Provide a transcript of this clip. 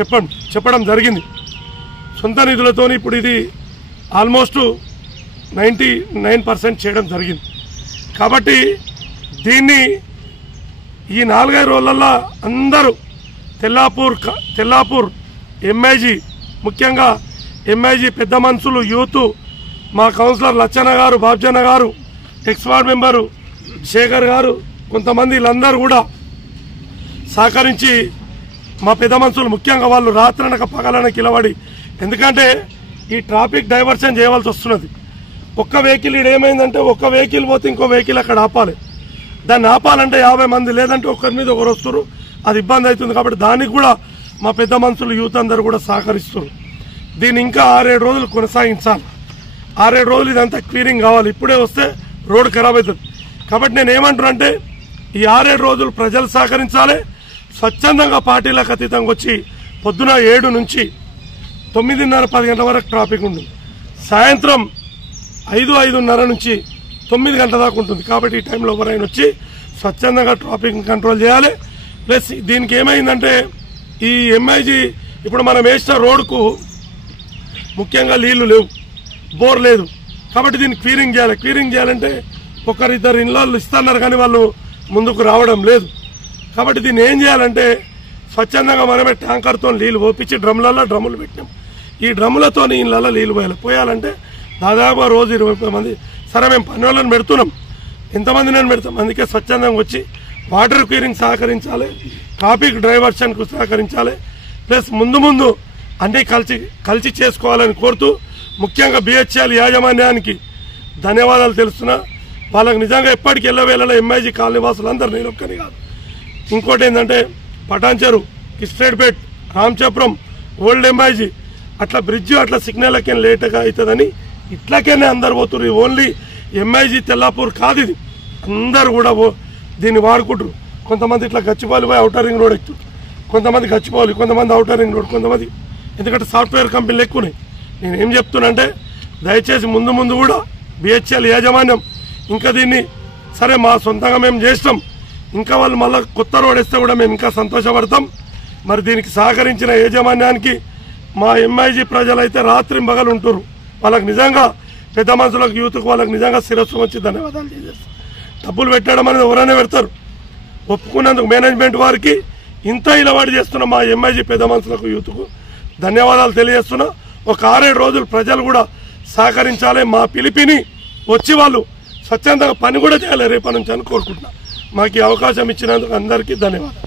చెప్పడం జరిగింది. సొంత నిధులతో ఇప్పుడు ఇది ఆల్మోస్ట్ 99% చేయడం జరిగింది. కాబట్టి దీన్ని ఈ 4-5 రోజులలో అందరూ తెల్లాపూర్ ఎంఐజీ, ముఖ్యంగా ఎంఐజీ పెద్ద మనుషులు, యూత్, మా కౌన్సిలర్ లచ్చన్న గారు, బాబ్జన్న గారు, ఎక్స్-వార్డ్ మెంబరు శేఖర్ గారు, కొంతమంది వీళ్ళందరూ కూడా సహకరించి మా పెద్ద మనుషులు ముఖ్యంగా వాళ్ళు రాత్రనక పగలనక నిలబడి, ఎందుకంటే ఈ ట్రాఫిక్ డైవర్షన్ చేయవలసి వస్తున్నది. ఒక్క వెహికల్ ఏమైందంటే ఒక్క వెహికల్ పోతే ఇంకో వెహికల్ అక్కడ ఆపాలి. దాన్ని ఆపాలంటే 50 మంది, లేదంటే ఒకరి మీద ఒకరు వస్తారు, అది ఇబ్బంది అవుతుంది. కాబట్టి దానికి కూడా మా పెద్ద మనుషులు, యూత్ అందరూ కూడా సహకరిస్తారు. దీన్ని ఇంకా 6-7 రోజులు కొనసాగించాలి. 6-7 రోజులు ఇదంతా క్లియరింగ్ కావాలి. ఇప్పుడే వస్తే రోడ్డు ఖరాబ్ అవుతుంది. కాబట్టి నేను ఏమంటున్నానంటే ఈ 6-7 రోజులు ప్రజలు సహకరించాలి. స్వచ్ఛందంగా పార్టీలకు అతీతంగా వచ్చి పొద్దున 7 నుంచి 9:30-10 గంటల వరకు ట్రాఫిక్ ఉంటుంది. సాయంత్రం 5-5:30 నుంచి 9 గంటల దాకా ఉంటుంది. కాబట్టి ఈ టైంలో ఎవరైనా వచ్చి స్వచ్ఛందంగా ట్రాఫిక్ కంట్రోల్ చేయాలి. ప్లస్ దీనికి ఏమైందంటే ఈ ఎంఐజీ ఇప్పుడు మనం వేసిన రోడ్డుకు ముఖ్యంగా నీళ్లు లేవు, బోర్ లేదు. కాబట్టి దీన్ని క్లియరింగ్ చేయాలి. క్లియరింగ్ చేయాలంటే ఒకరిద్దరు ఇళ్ళు ఇస్తున్నారు కానీ వాళ్ళు ముందుకు రావడం లేదు. కాబట్టి దీన్ని ఏం చేయాలంటే స్వచ్ఛందంగా మనమే ట్యాంకర్తో నీళ్లు పోపించి డ్రమ్ములు పెట్టినాం. ఈ డ్రమ్ములతో ఇళ్ళల్లో నీళ్లు పోయాలంటే దాదాపు రోజు 20 మంది. సరే మేము పని వాళ్ళని పెడుతున్నాం, ఎంతమంది నేను పెడతాం. అందుకే స్వచ్ఛందంగా వచ్చి వాటర్ క్లియరింగ్ సహకరించాలి, ట్రాఫిక్ డైవర్షన్కు సహకరించాలి. ప్లస్ ముందు అన్నీ కలిసి చేసుకోవాలని కోరుతూ ముఖ్యంగా బిహెచ్ఎల్ యాజమాన్యానికి ధన్యవాదాలు తెలుస్తున్నా. వాళ్ళకి నిజంగా ఎప్పటికి ఎల్లవేళలో ఎంఐజీ కాలనీ వాసులు అందరూ, నేను ఒక్కని కాదు. ఇంకోటి ఏంటంటే పటాన్చెరు, కిస్టేట్పేట్, రామచపురం, ఓల్డ్ ఎంఐజీ అట్లా బ్రిడ్జ్ అట్లా సిగ్నల్కే లేట్గా అవుతుందని ఇట్లాకేనే అందరు పోతున్నారు. ఓన్లీ ఎంఐజీ తెల్లాపూర్ కాదు, ఇది అందరు కూడా దీన్ని వాడుకుంటారు. కొంతమంది ఇట్లా గచ్చిపోవాలి పోయి ఔటర్ రింగ్ రోడ్ ఎక్కుతారు, కొంతమంది గచ్చిపోవాలి, కొంతమంది ఔటర్ రింగ్ రోడ్, కొంతమంది ఎందుకంటే సాఫ్ట్వేర్ కంపెనీలు ఎక్కువనే. నేను ఏం చెప్తున్నా దయచేసి ముందు కూడా బిహెచ్ఎల్ యాజమాన్యం ఇంకా దీన్ని సరే మా సొంతంగా మేము చేస్తాం, ఇంకా వాళ్ళు మళ్ళీ కొత్త రోడ్ వేస్తే కూడా మేము ఇంకా సంతోషపడతాం. మరి దీనికి సహకరించిన యాజమాన్యానికి మా ఎంఐజీ ప్రజలైతే రాత్రి పగలు ఉంటారు. వాళ్ళకి నిజంగా పెద్ద మనుషులకు, యూత్కు వాళ్ళకి నిజంగా శిరస్సు వచ్చి ధన్యవాదాలు చేసేస్తాం. డబ్బులు పెట్టడం అనేది ఎవరైనా పెడతారు, ఒప్పుకున్నందుకు మేనేజ్మెంట్ వారికి ఇంత ఇలవాడి చేస్తున్న మా ఎంఐజీ పెద్ద మనుషులకు, యూత్కు ధన్యవాదాలు తెలియజేస్తున్నా. ఒక 6-7 రోజులు ప్రజలు కూడా సహకరించాలి. మా పిలిపిని వచ్చి వాళ్ళు స్వచ్ఛందంగా పని కూడా చేయాలి రేపటి నుంచి అని కోరుకుంటున్నా. మాకు ఈ అవకాశం ఇచ్చినందుకు అందరికీ ధన్యవాదాలు.